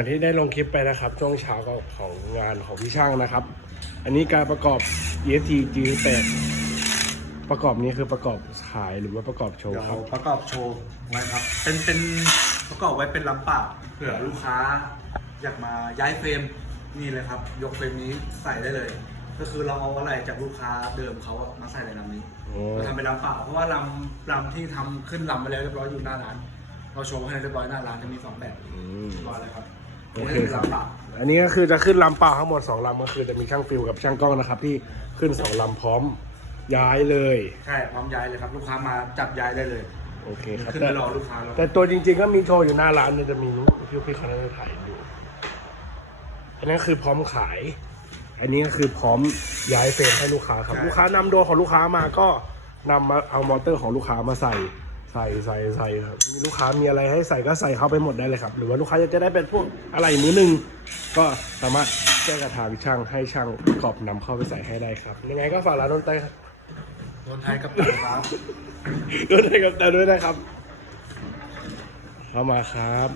อย่างที่ได้ลงคลิปไปนะครับช่วงเช้าของงานของพี่ช่างนะครับ อันนี้การประกอบ EST G8 ประกอบนี้คือประกอบขายหรือว่าประกอบโชว์เดี๋ยวครับ ประกอบโชว์ไว้ครับ เป็นเป็นประกอบไว้เป็นลำเปล่าเผื่อลูกค้าอยากมาย้ายเฟรมนี่เลยครับ ยกเฟรมนี้ใส่ได้เลย ก็คือเราเอาอะไรจากลูกค้าเดิมเขาอะมาใส่ในลำนี้โอ้ เราทำเป็นลำเปล่าเพราะว่าลำลำที่ทำขึ้นลำไปแล้วเรียบร้อยอยู่หน้าร้าน เราโชว์ให้เรียบร้อยหน้าร้านจะมีสองแบบอืมเรียบร้อยเลยครับโอ นี่เคคือครับลำเปล่าอันนี้ก็คือจะขึ้นลำเปล่าทั้งหมด2ลำก็คือจะมีช่างฟิลกับช่างกล้องนะครับ ที่ขึ้น2ลำพร้อมย้ายเลย ใช่พร้อมย้ายเลยครับ ลูกค้ามาจับย้ายได้เลยโอเคครับขึ้นแต่ไปรอลูกค้าแล้วแต่ตัวจริง ๆ ก็มีโชว์อยู่หน้าร้านเนี่ยจะมีนุพี่พี่เขาน่าจะถ่ายอยู่อันนั้นคือพร้อมขาย อันนี้ก็คือพร้อมย้ายเฟรมให้ลูกค้าครับ ลูกค้านำโดรนของลูกค้ามาก็นำมาเอามอเตอร์ของลูกค้ามาใส่ ใส่ใส่ใส่ครับมีลูกค้ามีอะไรให้ใส่ก็ใส่เข้าไปหมดได้เลยครับ หรือว่าลูกค้าจะได้เป็นพวกอะไรมือหนึ่งก็สามารถแจ้งกับทางช่างให้ช่างประกอบนำเข้าไปใส่ให้ได้ครับ ยังไงก็ฝากร้านดนตรีครับโดนไทยกับตันครับดนตรีกับแต่ด้วยนะครับ เข้ามาครับ